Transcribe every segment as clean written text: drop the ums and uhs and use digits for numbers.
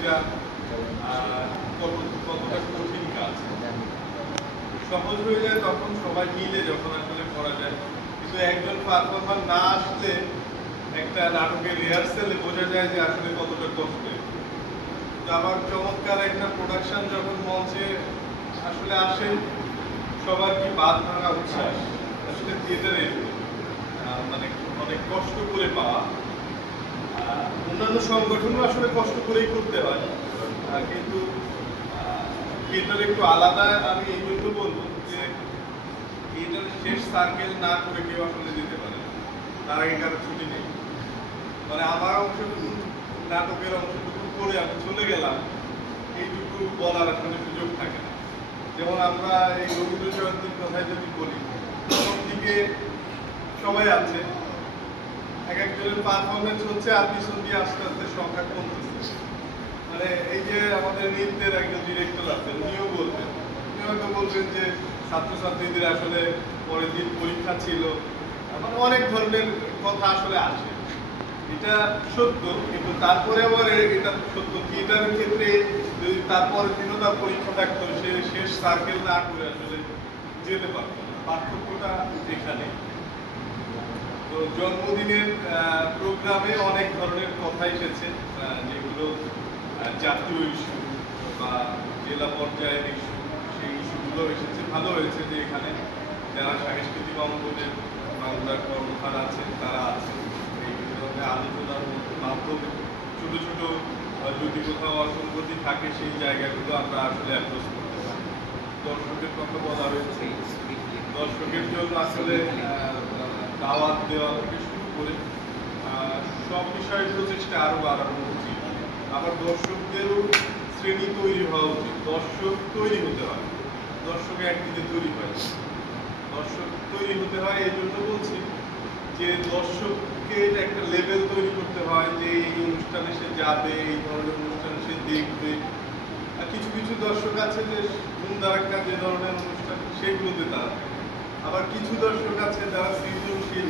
এটা কতটা কঠিন কাজ। সহজ হয়ে যায় তখন সবাই মিলে যখন আসলে করা যায়, কিন্তু একজন পারফর্মার না আসলে একটা নাটকের রিহার্সেলে বোঝা যায় যে আসলে কতটা কষ্ট। আবার চমৎকার একটা প্রোডাকশন যখন মঞ্চে আসলে আসে, সবার কি বাদ ভাঙা উচ্ছ্বাস। আসলে থিয়েটারে মানে অনেক কষ্ট করে পাওয়া। অন্যান্য সংগঠনও আসলে কষ্ট করেই করতে হয়, কিন্তু থিয়েটার একটু আলাদা। আমি এই জন্য বলবো যে থিয়েটার শেষ সার্কেল না করে কেউ আসলে যেতে পারে, তার আগে কারো ছুটি নেই। মানে আমার অংশটুকু, নাটকের অংশটুকু করে আমি চলে গেলাম, এইটুকু বলার আসলে সুযোগ থাকে না। যেমন আমরা এই রবীন্দ্র জয়ন্তীর কথায় যদি বলি, প্রথম দিকে সবাই আছে, এক একজনের পারফরমেন্স হচ্ছে, আর পিছন দিয়ে আস্তে আস্তে সংখ্যা কমতেছে। মানে এই যে আমাদের নৃত্যের একজন ডিরেক্টর আছেন, উনিও বলবেন, উনি হয়তো বলবেন যে ছাত্রছাত্রীদের আসলে পরের দিন পরীক্ষা ছিল, মানে অনেক ধরনের কথা আসলে আসে। এটা সত্য, কিন্তু তারপরে আবার এটা সত্য থিয়েটারের ক্ষেত্রে যদি তারপরের দিনও তার পরীক্ষা থাকতো, সে শেষ সার্কেল না করে আসলে যেতে পারত। পার্থক্যটা এখানে। তো জন্মদিনের প্রোগ্রামে অনেক ধরনের কথা এসেছে, যেগুলো জাতীয় ইস্যু বা জেলা পর্যায়ের ইস্যু, সেই ইস্যুগুলো এসেছে। ভালো হয়েছে যে এখানে যারা সাংস্কৃতিক অঙ্গনের বাংলার কর্মকার আছেন তারা আছেন, এই ধরনের আলোচনার মাধ্যমে ছোট ছোট যদি কোথাও অসঙ্গতি থাকে সেই জায়গাগুলো আমরা আসলে অ্যাপ্রোচ করতে পারি। দর্শকের কথা বলা হয়েছে, দর্শকের জন্য আসলে দাওয়াত দেওয়া থেকে শুরু করে সব বিষয়ে প্রচেষ্টা আরো বাড়ানো উচিত। আবার দর্শকদেরও শ্রেণী তৈরি হওয়া উচিত। দর্শক তৈরি হতে হয়, দর্শক একদিনে তৈরি হয়। দর্শক তৈরি হতে হয় এই জন্য বলছি যে দর্শককে একটা লেভেল তৈরি করতে হয় যে এই অনুষ্ঠানে সে যাবে, এই ধরনের অনুষ্ঠানে সে দেখবে। আর কিছু কিছু দর্শক আছে যে ধুমধারাক্কা যে ধরনের অনুষ্ঠান সেগুলোতে তারা, আবার কিছু দর্শক আছে যারা সৃজনশীল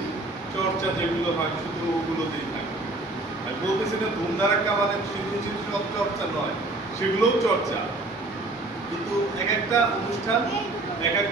চর্চা যেগুলো হয় শুধু ওগুলোতেই থাকে। আমি বলতেছি না ধুমধারাক্কা মানে সৃজনশীল সব চর্চা নয়, সেগুলোও চর্চা, কিন্তু এক একটা অনুষ্ঠান এক এক